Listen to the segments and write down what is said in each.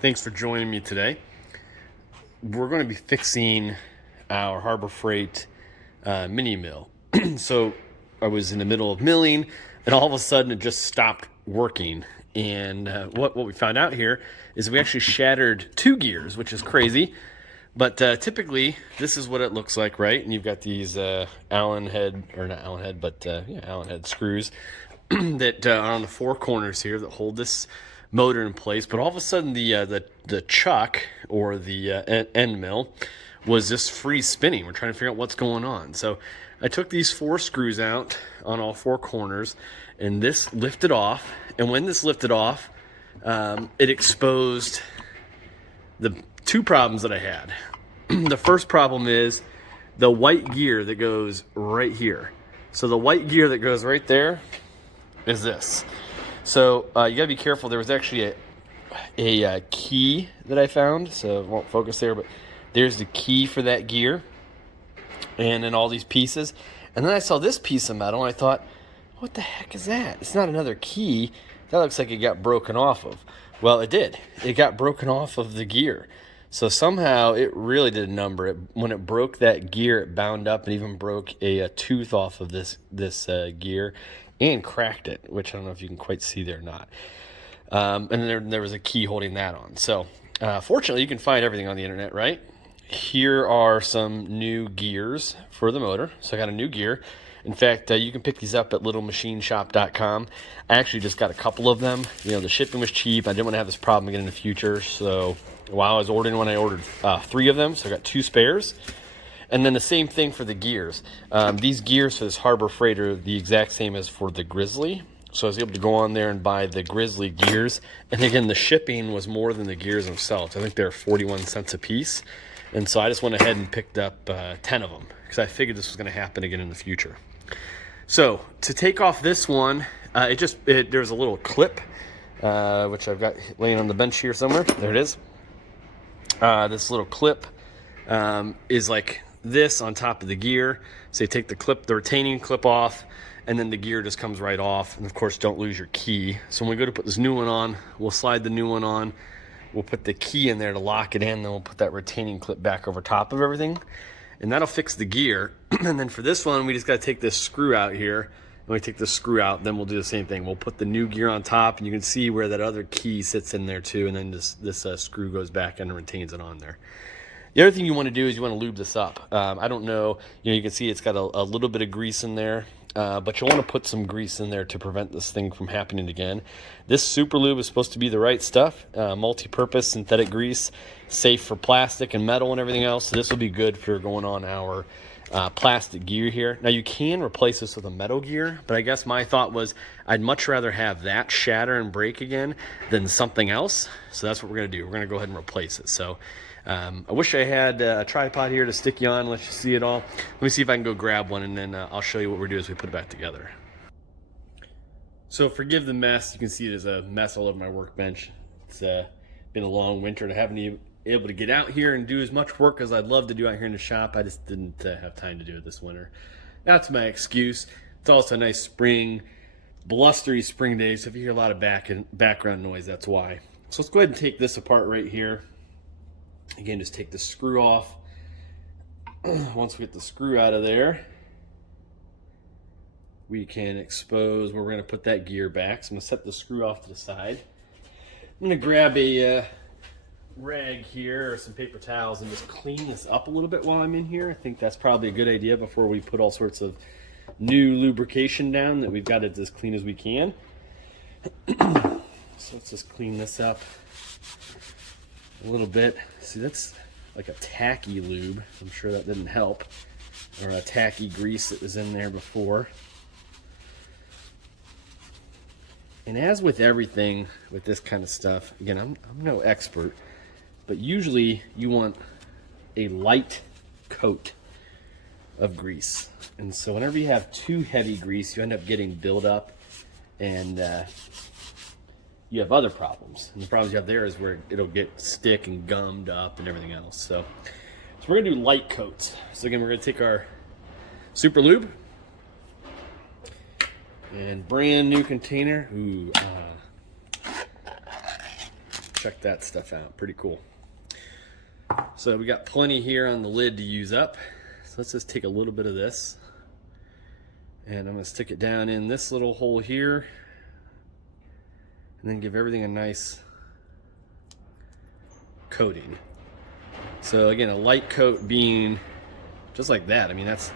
Thanks for joining me today. We're going to be fixing our Harbor Freight mini mill. So I was in the middle of milling, and all of a sudden it just stopped working. And what we found out here is we actually shattered two gears, which is crazy. But typically, this is what it looks like, right? And you've got these Allen head, or not Allen head, but Allen head screws that are on the four corners here that hold this motor in place. But all of a sudden, the chuck or the end mill was just free spinning. We're trying to figure out what's going on. So I took these four screws out on all four corners, and this lifted off. And when this lifted off, it exposed the two problems that I had. The first problem is the white gear that goes right here. So the white gear that goes right there is this. So you gotta be careful. There was actually a key that I found, so it won't focus there, but there's the key for that gear, and then all these pieces. And then I saw this piece of metal, and I thought, what the heck is that? It's not another key. That looks like it got broken off of. Well, it did. It got broken off of the gear. So somehow it really did a number. When it broke that gear, it bound up and even broke a tooth off of this gear and cracked it, which I don't know if you can quite see there or not. And then there was a key holding that on. So fortunately, you can find everything on the internet, right? Here are some new gears for the motor. So I got a new gear. In fact, you can pick these up at littlemachineshop.com. I actually just got a couple of them. You know, the shipping was cheap. I didn't want to have this problem again in the future. So while I was ordering one, I ordered 3 of them. So I got 2 spares. And then the same thing for the gears. These gears for this Harbor Freight are the exact same as for the Grizzly. So I was able to go on there and buy the Grizzly gears. And again, the shipping was more than the gears themselves. I think they're 41 cents a piece. And so I just went ahead and picked up 10 of them because I figured this was going to happen again in the future. So to take off this one, there's a little clip, which I've got laying on the bench here somewhere. There it is. This little clip is like this on top of the gear. So you take the retaining clip off, and then the gear just comes right off. And of course, don't lose your key. So when we go to put this new one on, we'll slide the new one on. We'll put the key in there to lock it in. Then we'll put that retaining clip back over top of everything. And that'll fix the gear. And then for this one, we just got to take this screw out here. And we take this screw out, then we'll do the same thing. We'll put the new gear on top, and you can see where that other key sits in there too. And then this screw goes back and retains it on there. The other thing you want to do is you want to lube this up. I don't know, you can see it's got a little bit of grease in there, but you'll want to put some grease in there to prevent this thing from happening again. This super lube is supposed to be the right stuff, multi-purpose synthetic grease, safe for plastic and metal and everything else. So this will be good for going on our plastic gear here. Now you can replace this with a metal gear, but I guess my thought was I'd much rather have that shatter and break again than something else. So that's what we're going to do. We're going to go ahead and replace it. So I wish I had a tripod here to stick you on, let you see it all. Let me see if I can go grab one, and then I'll show you what we're doing as we put it back together. So forgive the mess. You can see there's a mess all over my workbench. It's been a long winter, and I haven't been able to get out here and do as much work as I'd love to do out here in the shop. I just didn't have time to do it this winter. That's my excuse. It's also a nice spring, blustery spring day, so if you hear a lot of background noise, that's why. So let's go ahead and take this apart right here. Again, just take the screw off. Once we get the screw out of there, we can expose where we're going to put that gear back. So I'm going to set the screw off to the side. I'm going to grab a rag here or some paper towels and just clean this up a little bit while I'm in here. I think that's probably a good idea before we put all sorts of new lubrication down, that we've got it as clean as we can. So let's just clean this up a little bit. See, that's like a tacky lube. I'm sure that didn't help. Or a tacky grease that was in there before. And as with everything with this kind of stuff, again, I'm no expert, but usually you want a light coat of grease. And so whenever you have too heavy grease, you end up getting buildup, and you have other problems. And the problems you have there is where it'll get stick and gummed up and everything else. So we're gonna do light coats. So again, we're gonna take our super lube and brand new container. Ooh, check that stuff out. Pretty cool. So we got plenty here on the lid to use up. So let's just take a little bit of this, and I'm going to stick it down in this little hole here, and then give everything a nice coating. So again, a light coat being just like that. I mean, that's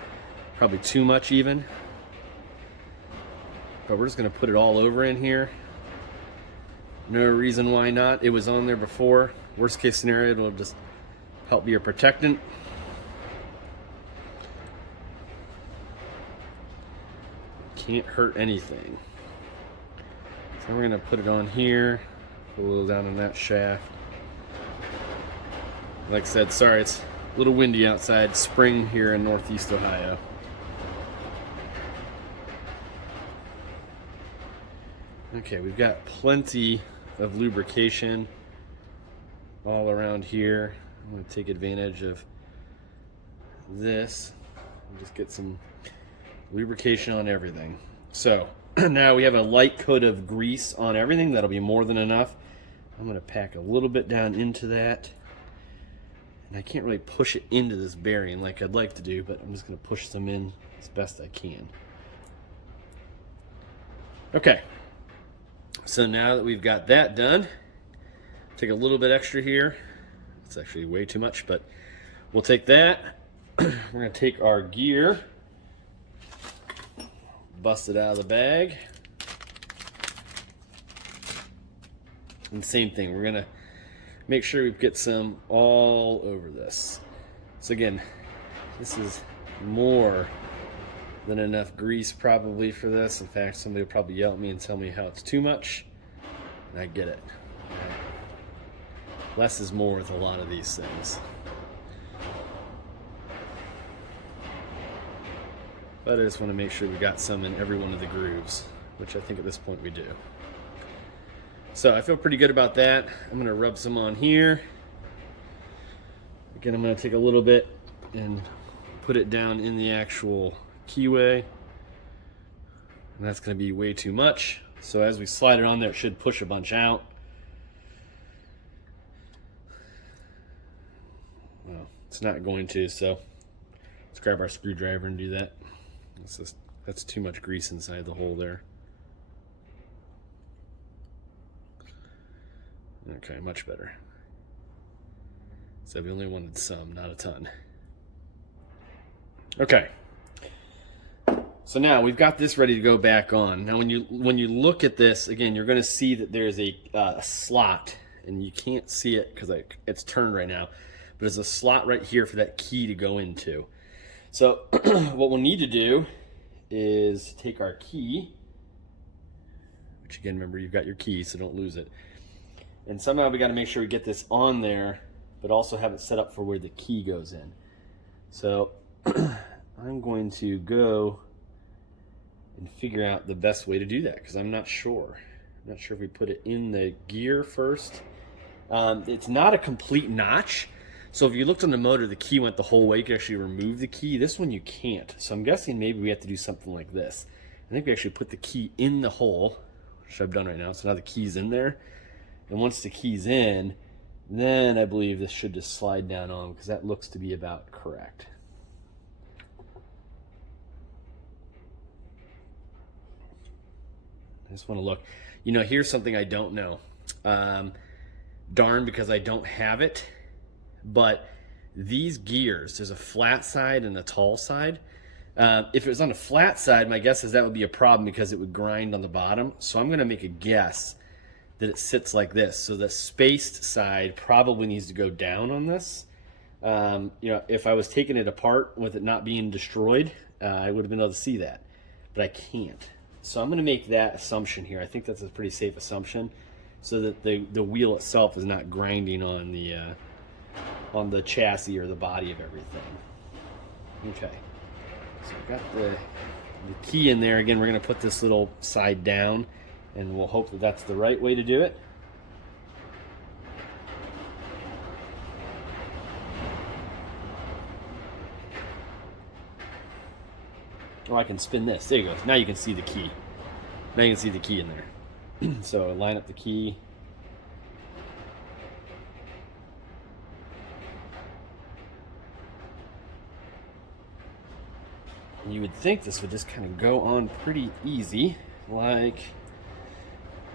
probably too much even, but we're just going to put it all over in here. No reason why not. It was on there before. Worst case scenario, it'll just help be a protectant. Can't hurt anything. So we're going to put it on here, a little down in that shaft. Like I said, sorry, it's a little windy outside. Spring here in Northeast Ohio. Okay, we've got plenty of lubrication all around here. I'm going to take advantage of this and just get some lubrication on everything. So now we have a light coat of grease on everything. That'll be more than enough. I'm going to pack a little bit down into that. And I can't really push it into this bearing like I'd like to do, but I'm just going to push some in as best I can. Okay. So now that we've got that done, take a little bit extra here. It's actually way too much, but we'll take that. We're going to take our gear, bust it out of the bag. And same thing, we're going to make sure we get some all over this. So again, this is more than enough grease probably for this. In fact, somebody will probably yell at me and tell me how it's too much, and I get it. Right? Less is more with a lot of these things. But I just want to make sure we got some in every one of the grooves, which I think at this point we do. So I feel pretty good about that. I'm going to rub some on here. Again, I'm going to take a little bit and put it down in the actual keyway. And that's going to be way too much. So as we slide it on there, it should push a bunch out. Well, it's not going to, so let's grab our screwdriver and do that. That's too much grease inside the hole there. Okay, much better. So we only wanted some, not a ton. Okay. So now we've got this ready to go back on. Now when you look at this, again, you're going to see that there's a slot, and you can't see it because it's turned right now, but there's a slot right here for that key to go into. So what we'll need to do is take our key, which again, remember you've got your key, so don't lose it. And somehow we got to make sure we get this on there, but also have it set up for where the key goes in. So I'm going to go and figure out the best way to do that, because I'm not sure. I'm not sure if we put it in the gear first. It's not a complete notch. So if you looked on the motor, the key went the whole way. You could actually remove the key. This one you can't. So I'm guessing maybe we have to do something like this. I think we actually put the key in the hole, which I've done right now. So now the key's in there. And once the key's in, then I believe this should just slide down on, because that looks to be about correct. I just want to look. You know, here's something I don't know. Darn, because I don't have it. But these gears, there's a flat side and a tall side. If it was on the flat side, my guess is that would be a problem because it would grind on the bottom. So I'm going to make a guess that it sits like this. So the spaced side probably needs to go down on this. You know, if I was taking it apart with it not being destroyed, I would have been able to see that. But I can't. So I'm going to make that assumption here. I think that's a pretty safe assumption, so that the wheel itself is not grinding on the chassis or the body of everything. Okay. So I've got the key in there. Again, we're going to put this little side down, and we'll hope that that's the right way to do it. Oh, I can spin this. There you go. Now you can see the key. Now you can see the key in there. So line up the key. You would think this would just kind of go on pretty easy, like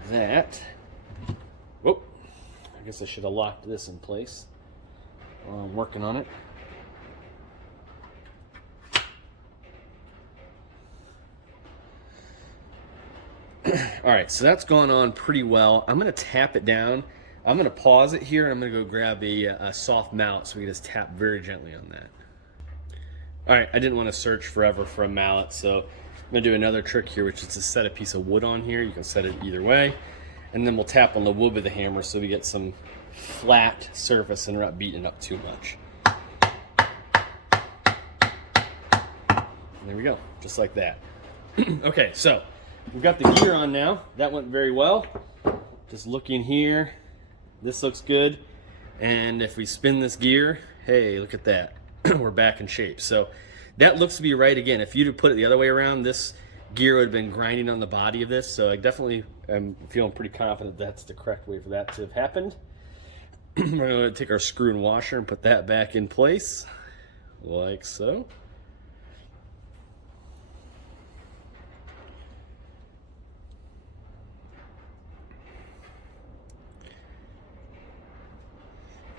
that. Whoop. I guess I should have locked this in place while I'm working on it. All right, so that's gone on pretty well. I'm gonna tap it down. I'm gonna pause it here, and I'm gonna go grab a soft mallet so we can just tap very gently on that. All right, I didn't want to search forever for a mallet, so I'm gonna do another trick here, which is to set a piece of wood on here. You can set it either way, and then we'll tap on the wood with the hammer so we get some flat surface and we're not beating it up too much. And there we go, just like that. Okay, so we've got the gear on now. That went very well. Just looking here, this looks good. And if we spin this gear, hey, look at that. We're back in shape. So that looks to be right. Again, if you'd have put it the other way around, this gear would have been grinding on the body of this. So I definitely am feeling pretty confident that's the correct way for that to have happened. We're going to take our screw and washer and put that back in place, like so.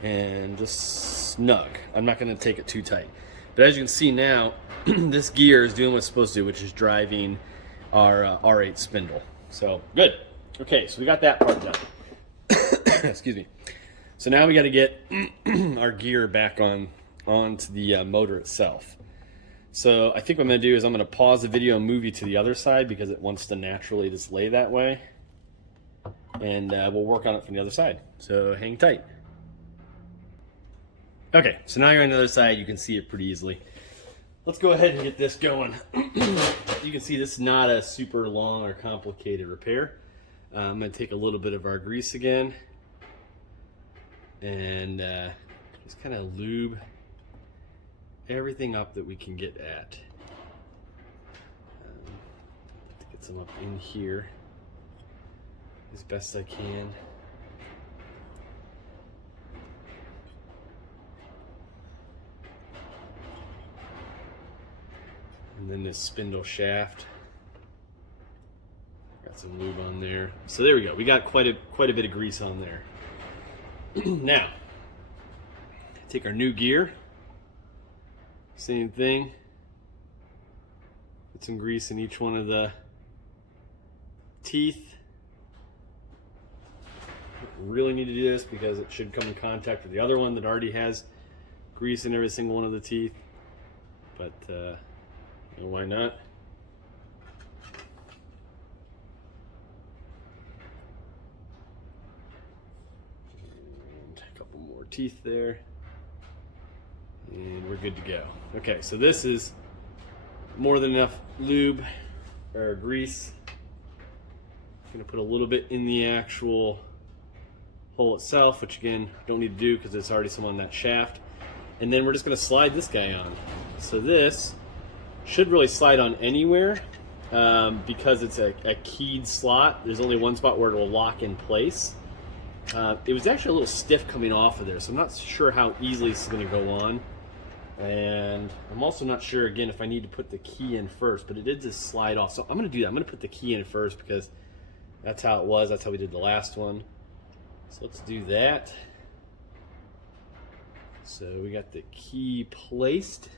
And just snug. I'm not going to take it too tight. But as you can see now, this gear is doing what it's supposed to do, which is driving our R8 spindle. So, good. Okay, so we got that part done. Excuse me. So now we got to get our gear back onto the motor itself. So I think what I'm going to do is I'm going to pause the video and move you to the other side because it wants to naturally just lay that way. And we'll work on it from the other side. So hang tight. Okay, so now you're on the other side. You can see it pretty easily. Let's go ahead and get this going. You can see this is not a super long or complicated repair. I'm going to take a little bit of our grease again and just kind of lube everything up that we can get at. Get some up in here as best I can. And then this spindle shaft, got some lube on there. So there we go. We got quite a bit of grease on there. Now, take our new gear. Same thing. Put some grease in each one of the teeth. Really need to do this because it should come in contact with the other one that already has grease in every single one of the teeth. But why not? And a couple more teeth there. And we're good to go. Okay, so this is more than enough lube or grease. I'm gonna put a little bit in the actual hole itself, which again, don't need to do because it's already some on that shaft. And then we're just gonna slide this guy on. So this should really slide on anywhere because it's a keyed slot. There's only one spot where it will lock in place. It was actually a little stiff coming off of there, so I'm not sure how easily this is going to go on. And I'm also not sure, again, if I need to put the key in first, but it did just slide off. So I'm going to do that. I'm going to put the key in first because that's how it was. That's how we did the last one. So let's do that. So we got the key placed.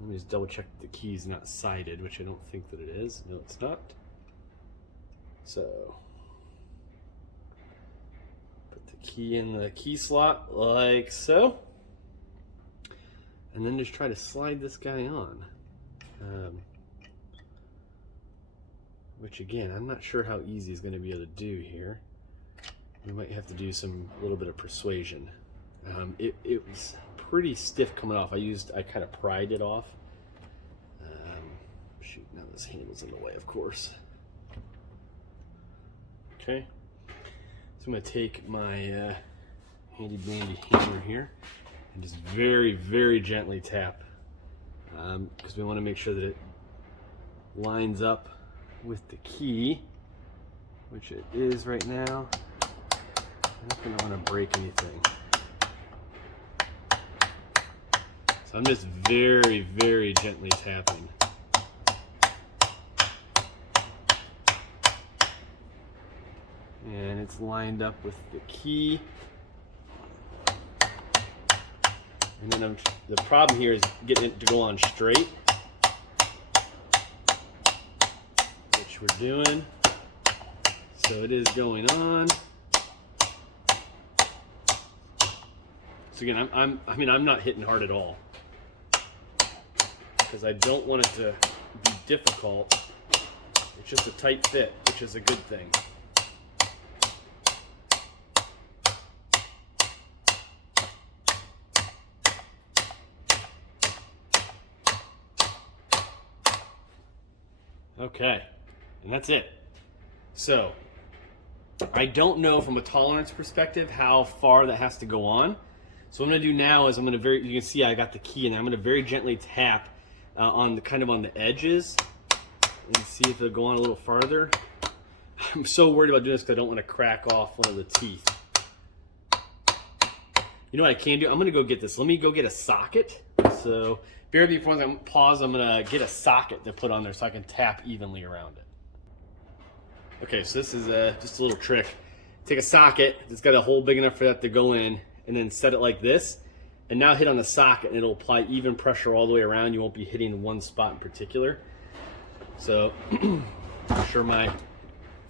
Let me just double check the key's not sided, which I don't think that it is. No, it's not. So put the key in the key slot like so. And then just try to slide this guy on. Which again, I'm not sure how easy he's going to be able to do here. We might have to do a little bit of persuasion. It was pretty stiff coming off. I kind of pried it off. Shoot, now this handle's in the way, of course. Okay, so I'm going to take my handy dandy hammer here and just very, very gently tap because we want to make sure that it lines up with the key, which it is right now. I'm not going to want to break anything. So So I'm just very, very gently tapping. And it's lined up with the key. And then the problem here is getting it to go on straight, which we're doing. So it is going on. So again, I'm not hitting hard at all because I don't want it to be difficult. It's just a tight fit, which is a good thing. Okay, and that's it. So I don't know from a tolerance perspective how far that has to go on. So what I'm gonna do now is you can see I got the key and I'm gonna very gently tap on the edges and see if it'll go on a little farther. I'm so worried about doing this because I don't want to crack off one of the teeth. You know what I can do? I'm gonna go get this. Let me go get a socket. So bear with me for one second. Pause. I'm gonna get a socket to put on there so I can tap evenly around it. Okay, so this is just a little trick. Take a socket that's got a hole big enough for that to go in, and then set it like this, and now hit on the socket, and it'll apply even pressure all the way around. You won't be hitting one spot in particular. So I'm sure my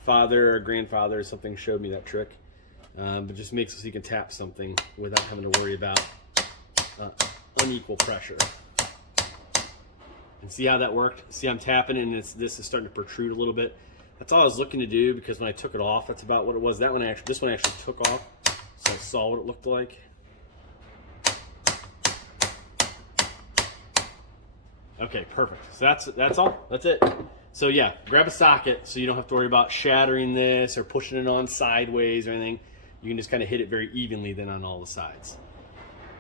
father or grandfather or something showed me that trick, but just makes it so you can tap something without having to worry about unequal pressure. And see how that worked? See, I'm tapping and this is starting to protrude a little bit. That's all I was looking to do because when I took it off, that's about what it was. This one actually took off, so I saw what it looked like. Okay, perfect. So that's all. That's it. So yeah, grab a socket so you don't have to worry about shattering this or pushing it on sideways or anything. You can just kind of hit it very evenly then on all the sides.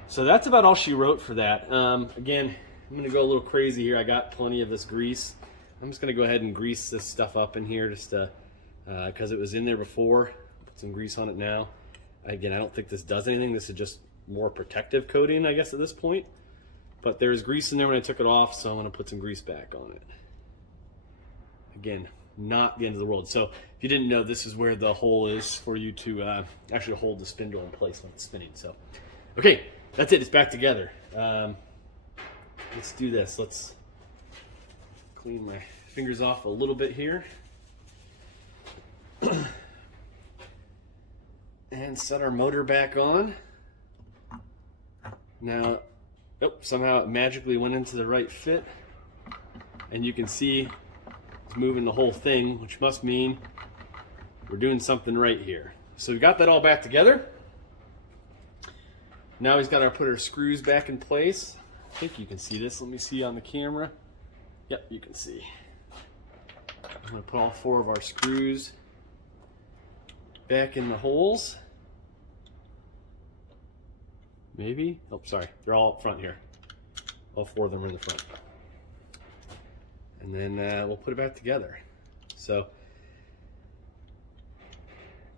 So that's about all she wrote for that. Again, I'm gonna go a little crazy here. I got plenty of this grease. I'm just gonna go ahead and grease this stuff up in here just because it was in there before. Put some grease on it now. Again, I don't think this does anything. This is just more protective coating, I guess, at this point. But there's grease in there when I took it off, so I'm gonna put some grease back on it. Again, not the end of the world. So if you didn't know, this is where the hole is for you to actually hold the spindle in place when it's spinning. So, okay, that's it. It's back together. Let's do this. Let's clean my fingers off a little bit here. And set our motor back on. Now, somehow it magically went into the right fit. And you can see it's moving the whole thing, which must mean we're doing something right here. So we got that all back together. Now we've got to put our screws back in place. I think you can see this. Let me see on the camera. Yep, you can see. I'm going to put all 4 of our screws back in the holes. Maybe? Oh, sorry. They're all up front here. All 4 of them are in the front. And then we'll put it back together. So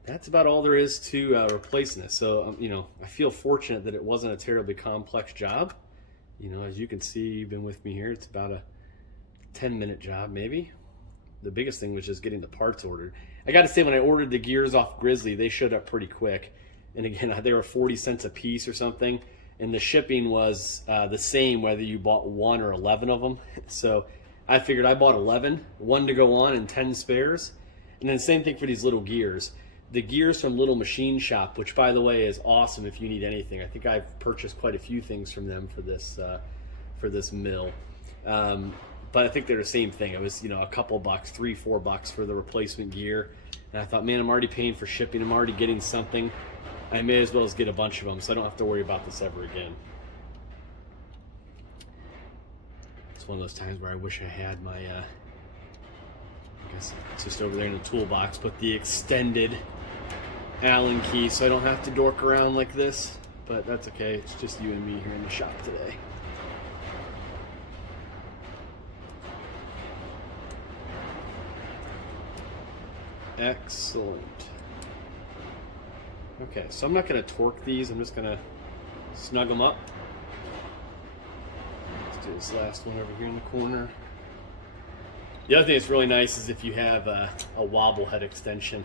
that's about all there is to replacing this. So, I feel fortunate that it wasn't a terribly complex job. As you can see, you've been with me here. It's about a 10-minute job, maybe. The biggest thing was just getting the parts ordered. I got to say, when I ordered the gears off Grizzly, they showed up pretty quick. And again, they were 40 cents a piece or something. And the shipping was the same whether you bought 1 or 11 of them. So I figured I bought 11, 1 to go on and 10 spares. And then same thing for these little gears. The gears from Little Machine Shop, which by the way is awesome if you need anything. I think I've purchased quite a few things from them for this mill. But I think they're the same thing. It was, a couple bucks, $3, $4 for the replacement gear. And I thought, man, I'm already paying for shipping. I'm already getting something. I may as well as get a bunch of them so I don't have to worry about this ever again. It's one of those times where I wish I had my, I guess it's just over there in the toolbox, but the extended Allen key so I don't have to dork around like this. But that's okay. It's just you and me here in the shop today. Excellent. Okay, so I'm not going to torque these. I'm just going to snug them up. do this last one over here in the corner. The other thing that's really nice is if you have a wobble head extension,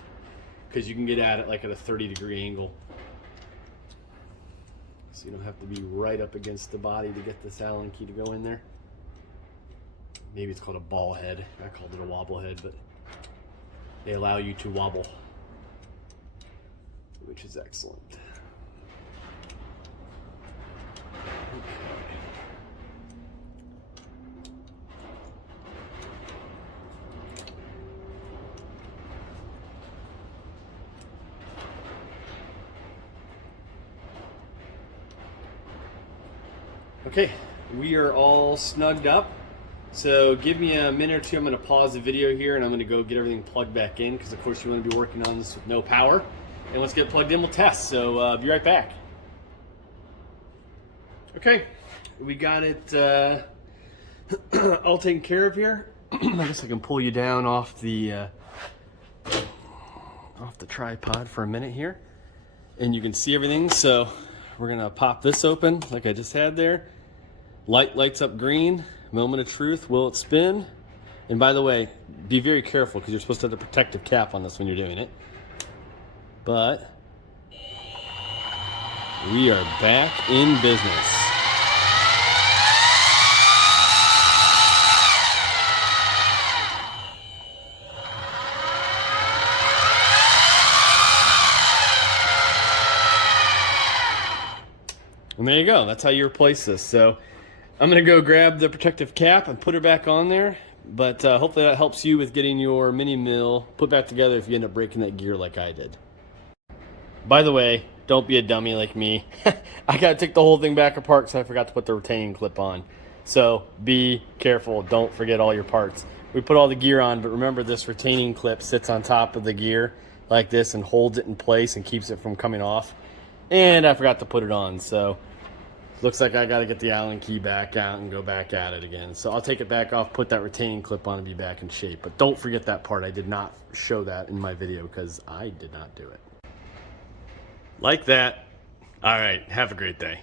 because you can get at it like at a 30-degree angle. So you don't have to be right up against the body to get this Allen key to go in there. Maybe it's called a ball head. I called it a wobble head, but they allow you to wobble, which is excellent. Okay, we are all snugged up. So give me a minute or two. I'm going to pause the video here and I'm going to go get everything plugged back in, because of course you want to be working on this with no power. And once get plugged in, we'll test. So be right back. Okay, we got it all taken care of here. I guess I can pull you down off the tripod for a minute here, and you can see everything. So we're gonna pop this open like I just had there. Light lights up green. Moment of truth. Will it spin? And by the way, be very careful, because you're supposed to have the protective cap on this when you're doing it. But we are back in business. And there you go. That's how you replace this. So I'm going to go grab the protective cap and put it back on there. But hopefully that helps you with getting your mini mill put back together if you end up breaking that gear like I did. By the way, don't be a dummy like me. I got to take the whole thing back apart because I forgot to put the retaining clip on. So be careful. Don't forget all your parts. We put all the gear on, but remember this retaining clip sits on top of the gear like this and holds it in place and keeps it from coming off. And I forgot to put it on, so looks like I got to get the Allen key back out and go back at it again. So I'll take it back off, put that retaining clip on, and be back in shape. But don't forget that part. I did not show that in my video because I did not do it. Like that. All right, have a great day.